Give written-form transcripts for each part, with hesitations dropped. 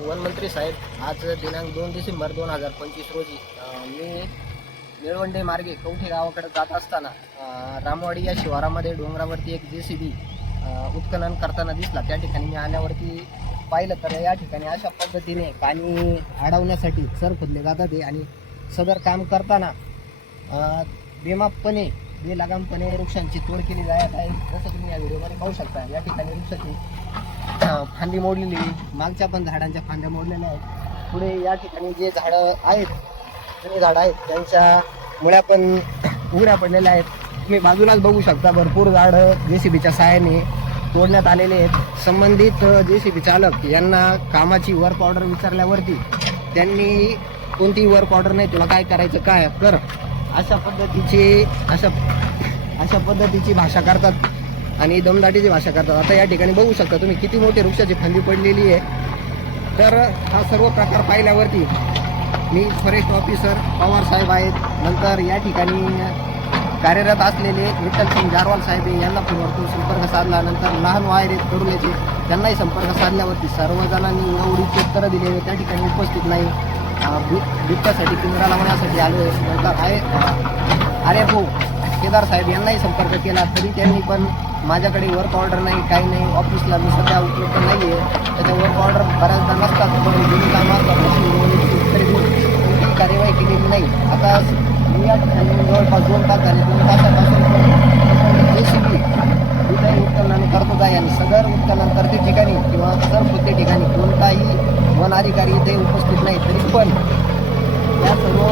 वनमंत्री साहेब, आज दिनांक 2 डिसेंबर 2025 रोजी मी निळवंडे मार्गे कवठे गावाकडे जात असताना रामवाडी या शिवारामध्ये डोंगरावरती एक JCB उत्खनन करताना दिसला। त्या ठिकाणी मी आल्यावरती पाहिलं तर या ठिकाणी अशा पद्धतीने पाणी अडवण्यासाठी चर खोदले जातात आणि सदर काम करताना बेलगामपणे वृक्षांची तोड केली जात आहे। जसं तुम्ही या व्हिडिओमध्ये पाहू शकता, या ठिकाणी वृक्षाची फांदी मोडलेली, मागच्या पण झाडांच्या फांद्या मोडलेल्या आहेत। पुढे या ठिकाणी जे झाडं आहेत, जुनी झाडं आहेत, त्यांच्या मुळ्या पण उघड्या पडलेल्या आहेत। तुम्ही बाजूलाच बघू शकता, भरपूर झाडं JCBच्या सहाय्याने तोडण्यात आलेले आहेत। संबंधित JCB चालक यांना कामाची वर्क ऑर्डर विचारल्यावरती त्यांनी कोणतीही वर्क ऑर्डर नाही, तुला काय करायचं काय कर, अशा पद्धतीची भाषा करतात आणि दमदाटीची भाषा करतात। आता या ठिकाणी बघू शकता तुम्ही किती मोठी वृक्षाची फांदी पडलेली आहे। तर हा सर्व प्रकार पाहिल्यावरती मी फॉरेस्ट ऑफिसर पवार साहेब आहेत, नंतर या ठिकाणी कार्यरत असलेले विठ्ठल सिंग जारवाल साहेब यांना फोनवरतून संपर्क साधला। नंतर लहान वायर आहेत करुल्याचे, त्यांनाही संपर्क साधल्यावरती सर्वजणांनी एवढीची उत्तरं दिली, त्या ठिकाणी उपस्थित नाही। बिबट्यासाठी पिंजरा लावण्यासाठी आलो। नंतर RFO केदार साहेब यांनाही संपर्क केला, तरी त्यांनी पण माझ्याकडे वर्क ऑर्डर नाही, काही नाही, ऑफिसला मी सध्या उपलब्ध नाही आहे, त्याच्या वर्क ऑर्डर बऱ्याचदा नसतात, पण बिन कामाचा उत्तरे देऊन कोणतीही कार्यवाही केलेली नाही। आता मी या ठिकाणी जवळपास 2 तास झाले, 2 तासापासून JCB इथे उत्खनन करतो आहे आणि सदर उत्खनन करते ठिकाणी किंवा सर खोदते ठिकाणी कोणताही वन अधिकारी इथे उपस्थित नाही, तरी पण या सर्व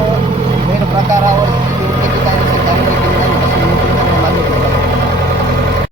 गैरप्रकारावर योग्य ठिकाणी कारवाई केली नाही, असं मी मान्य करतो।